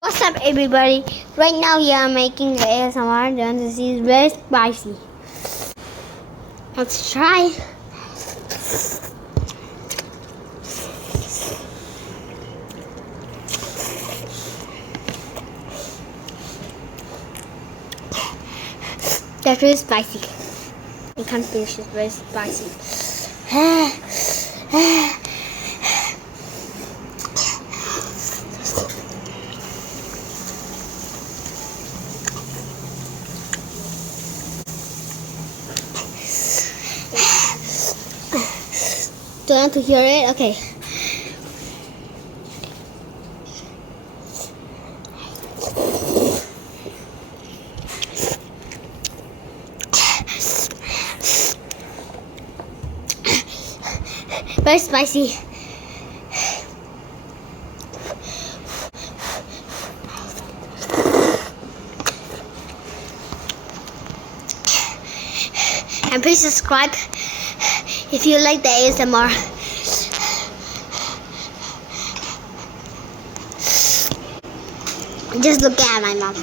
What's up, everybody? Right now we are making the ASMR. This is very spicy. Let's try. That's very spicy. I can't finish. It's very spicy. Do you want to hear it? Okay. Very spicy. And please subscribe if you like the ASMR. Just look at my mom.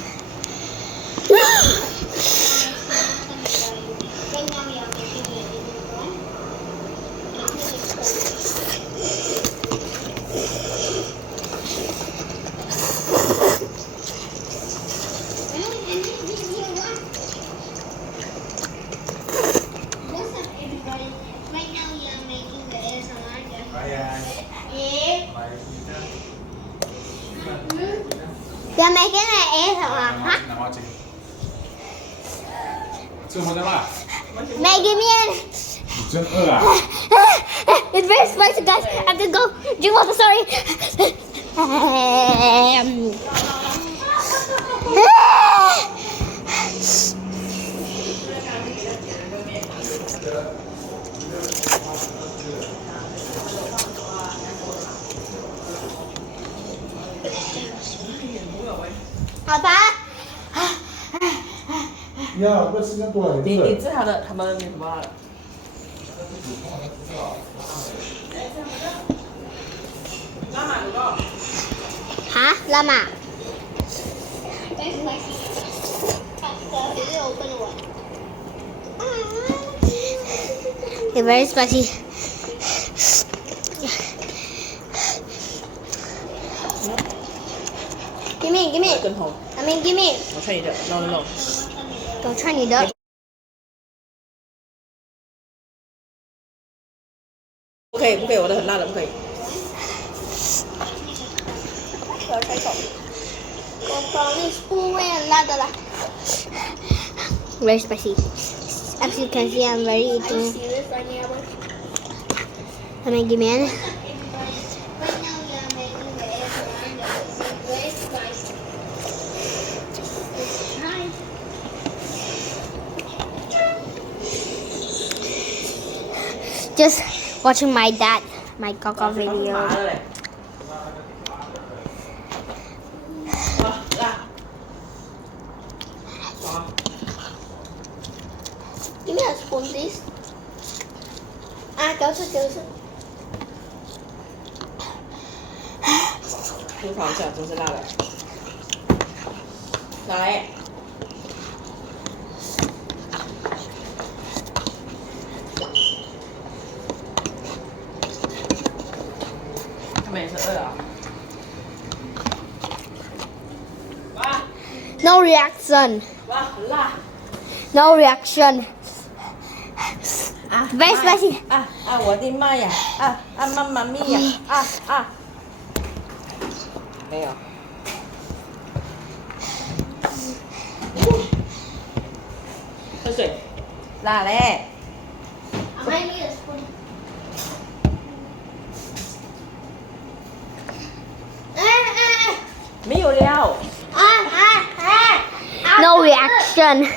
Giờ mày cái này em hả? Maggie man. It's very spicy, guys. I have to go drink water. Sorry.好吧。呀，不时间多了。你治他的，他们什么？拉玛多少？哈，拉玛。It's very spicy. Give me, give me. 跟头。I mean, give me. 我穿你的 ，no no no。我穿你的。不可以，不可以，我的很辣的，不可以。我要开口。我帮你不会很辣的啦。Very spicy. As you can see, I'm very eating. I mean, give me. Just watching my dad, my Coco video. Give me a spoon, please. 给我吃，给我吃。多尝一下，真是辣的。来。他们也是饿啊。哇 No reaction. 哇，很辣。No reaction. 啊 Very spicy. 我的妈呀！妈妈咪呀！没有。喝水。辣嘞。I might need a spoon. 没有料。No reaction.